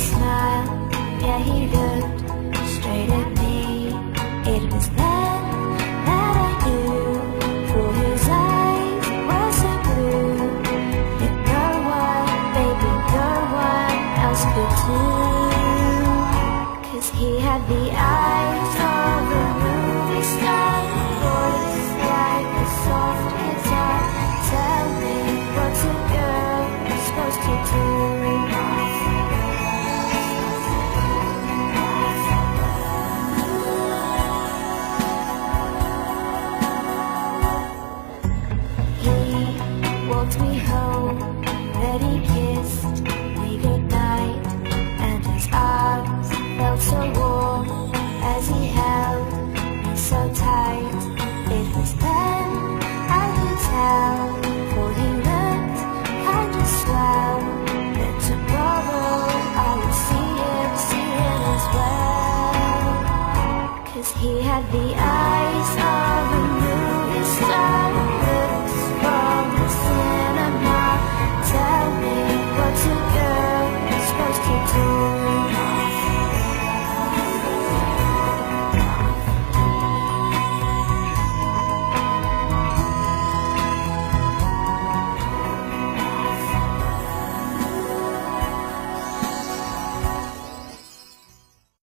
smile, yeah, he looked straight at me. It was then that I knew, for his eyes were so blue, that no one, baby, no one else could do. 'Cause he had the eyes of a movie star, voice like a soft guitar. Tell me, what's a girl supposed to do? Walked me home, then he kissed me goodnight, and his arms felt so warm as he held me so tight. It was then I could tell, for he looked kind of swell, that tomorrow I would see him as well. 'Cause he had the eyes of a movie star, lips from the cinema. Tell me, what's a girl supposed to do?